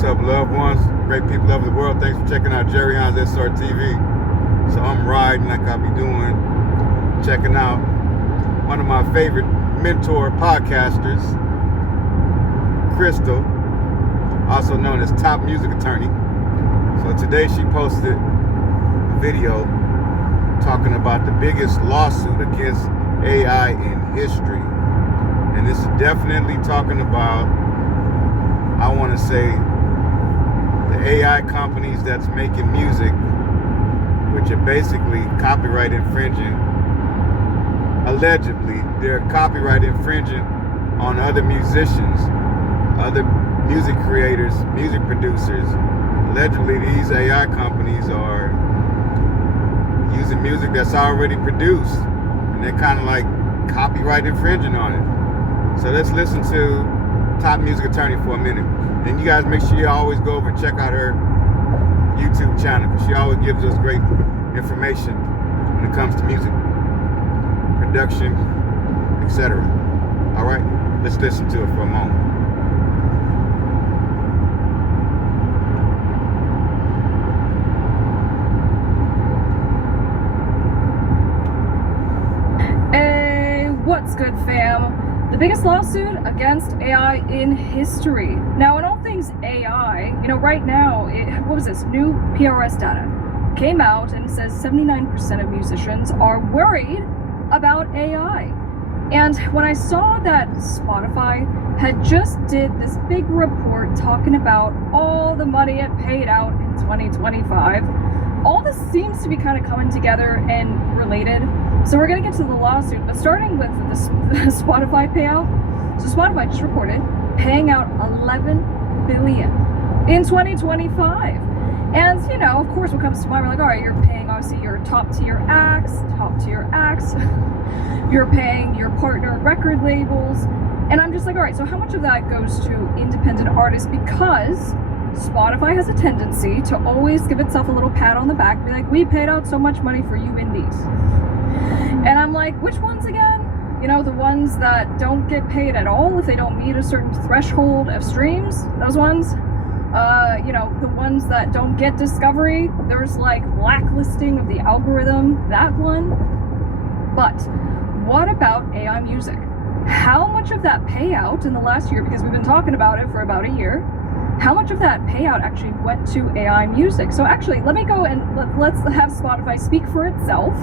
What's up, loved ones, great people of the world? Thanks for checking out Jerry Hines SRTV. So I'm riding like I be doing, checking out one of my favorite mentor podcasters, Crystal, also known as Top Music Attorney. So today she posted a video talking about the biggest lawsuit against AI in history. And this is definitely talking about, I want to say, the AI companies that's making music, which are basically copyright infringing. Allegedly, they're copyright infringing on other musicians, other music creators, music producers. Allegedly, these AI companies are using music that's already produced, and they're kind of like copyright infringing on it. So let's listen to Top Music Attorney for a minute. And you guys make sure you always go over and check out her YouTube channel, because she always gives us great information when it comes to music, production, etc. All right, let's listen to it for a moment. Hey, what's good, fam? The biggest lawsuit against AI in history. Now, in all things AI, right now, what was this? New PRS data came out and says 79% of musicians are worried about AI. And when I saw that Spotify had just did this big report talking about all the money it paid out in 2025, all this seems to be kind of coming together and related. So we're going to get to the lawsuit, but starting with the Spotify payout. So Spotify just reported paying out $11 billion in 2025. And, of course, what comes to mind, we're like, all right, you're paying, obviously, your top tier acts. You're paying your partner record labels. And I'm just like, all right, so how much of that goes to independent artists? Because Spotify has a tendency to always give itself a little pat on the back, be like, we paid out so much money for you indies. And I'm like, which ones again? The ones that don't get paid at all if they don't meet a certain threshold of streams, those ones. The ones that don't get discovery, there's like blacklisting of the algorithm, that one. But what about AI music? How much of that payout in the last year, because we've been talking about it for about a year, how much of that payout actually went to AI music? So actually, let me go and let's have Spotify speak for itself.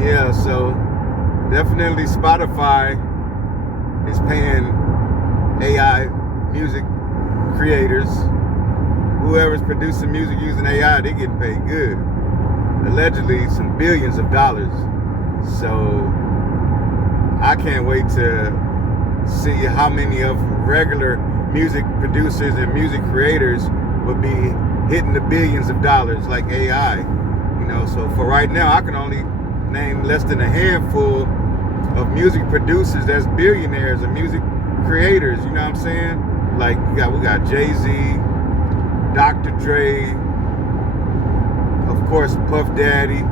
Yeah, so definitely Spotify is paying AI music creators. Whoever's producing music using AI, they're getting paid good. Allegedly, some billions of dollars. So I can't wait to see how many of regular music producers and music creators will be hitting the billions of dollars like AI. So for right now, I can only name less than a handful of music producers that's billionaires and music creators, you know what I'm saying? Like we got Jay-Z, Dr. Dre, of course Puff Daddy.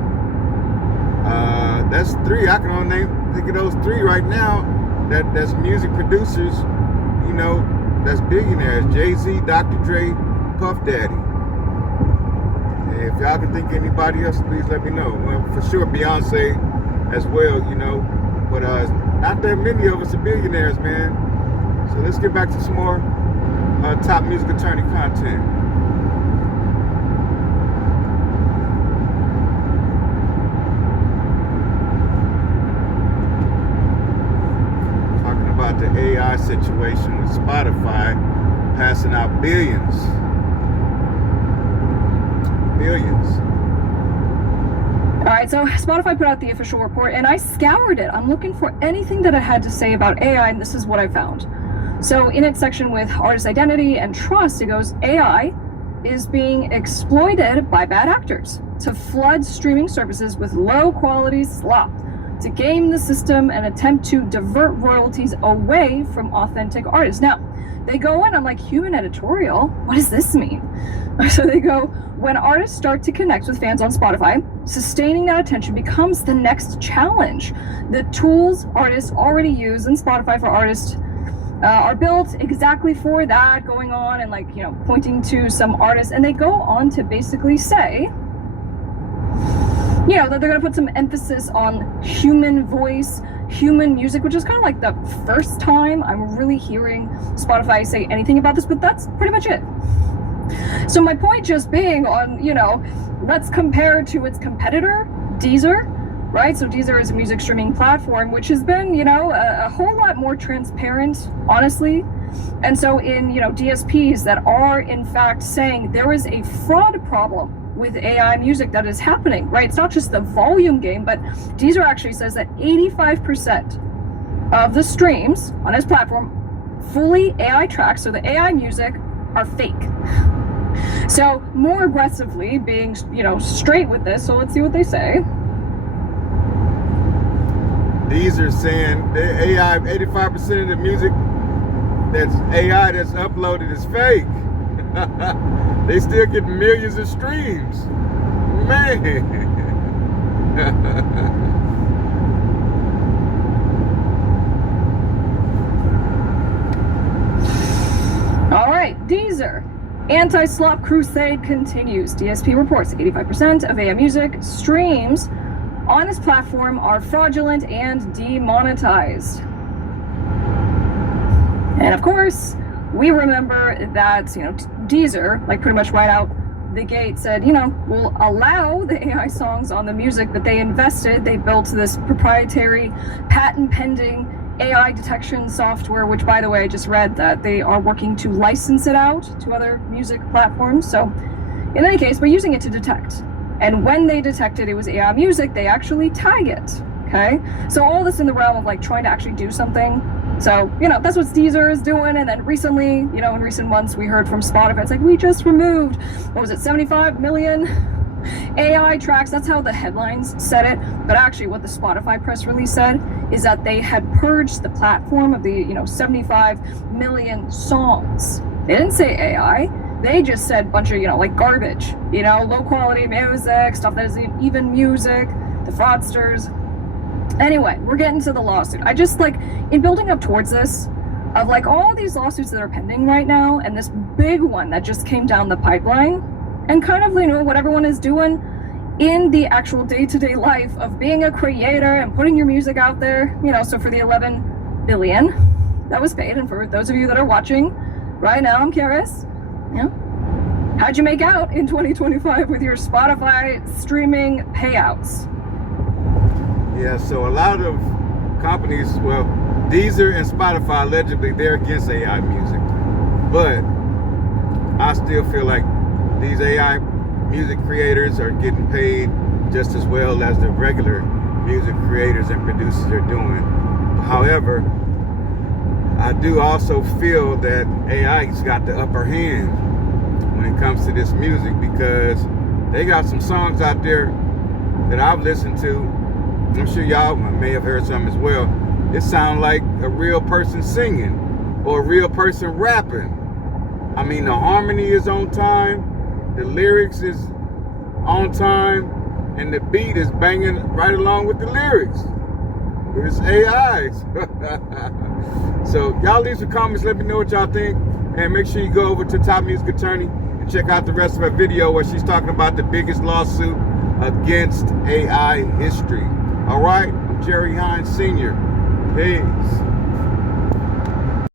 That's three. I can only think of those three right now that's music producers, that's billionaires. Jay-Z, Dr. Dre, Puff Daddy. If y'all can think of anybody else, please let me know. Well, for sure Beyonce as well, but not that many of us are billionaires, man. So let's get back to some more Top Music Attorney content. Talking about the AI situation with Spotify passing out billions. All right, so Spotify put out the official report, and I scoured it. I'm looking for anything that it had to say about AI, and this is what I found. So in its section with artist identity and trust, it goes, AI is being exploited by bad actors to flood streaming services with low quality slop, to game the system and attempt to divert royalties away from authentic artists. Now, they go in on like human editorial. What does this mean? So they go, when artists start to connect with fans on Spotify, sustaining that attention becomes the next challenge. The tools artists already use in Spotify for artists are built exactly for that, going on and like, you know, pointing to some artists, and they go on to basically say, you know, that they're going to put some emphasis on human voice, human music, which is kind of like the first time I'm really hearing Spotify say anything about this, but that's pretty much it. So my point just being on, you know, let's compare it to its competitor, Deezer, right? So Deezer is a music streaming platform, which has been, you know, a whole lot more transparent, honestly. And so in, you know, DSPs that are in fact saying there is a fraud problem with AI music that is happening, right? It's not just the volume game, but Deezer actually says that 85% of the streams on his platform fully AI tracked, so the AI music are fake. So more aggressively being, you know, straight with this, so let's see what they say. Deezer saying the AI, 85% of the music that's AI that's uploaded is fake. They still get millions of streams. Man. All right, Deezer. Anti-slop crusade continues. DSP reports 85% of AI music streams on this platform are fraudulent and demonetized. And of course, we remember that, you know, Deezer, like pretty much right out the gate, said, you know, we'll allow the AI songs on the music, but they invested, they built this proprietary patent pending AI detection software, which, by the way, I just read that they are working to license it out to other music platforms. So in any case, we're using it to detect. And when they detected it was AI music, they actually tag it, okay? So all this in the realm of like trying to actually do something. So, you know, that's what Deezer is doing. And then recently, you know, in recent months, we heard from Spotify, it's like, we just removed, what was it, 75 million AI tracks. That's how the headlines said it. But actually what the Spotify press release said is that they had purged the platform of the, you know, 75 million songs. They didn't say AI. They just said a bunch of, you know, like garbage, you know, low quality music, stuff that isn't even music, the fraudsters. Anyway, we're getting to the lawsuit. I just like, in building up towards this, of like all these lawsuits that are pending right now, and this big one that just came down the pipeline, and kind of, you know, what everyone is doing in the actual day-to-day life of being a creator and putting your music out there, you know, so for the 11 billion that was paid, and for those of you that are watching right now, I'm curious, you know, how'd you make out in 2025 with your Spotify streaming payouts? Yeah, so a lot of companies, well, Deezer and Spotify, allegedly, they're against AI music. But I still feel like these AI music creators are getting paid just as well as the regular music creators and producers are doing. However, I do also feel that AI's got the upper hand when it comes to this music, because they got some songs out there that I've listened to. I'm sure y'all may have heard some as well. It sounds like a real person singing or a real person rapping. I mean, the harmony is on time, the lyrics is on time, and the beat is banging right along with the lyrics. But it's AIs. So y'all leave some comments, let me know what y'all think, and make sure you go over to Top Music Attorney and check out the rest of her video where she's talking about the biggest lawsuit against AI history. All right, I'm Jerry Hines Sr. Peace.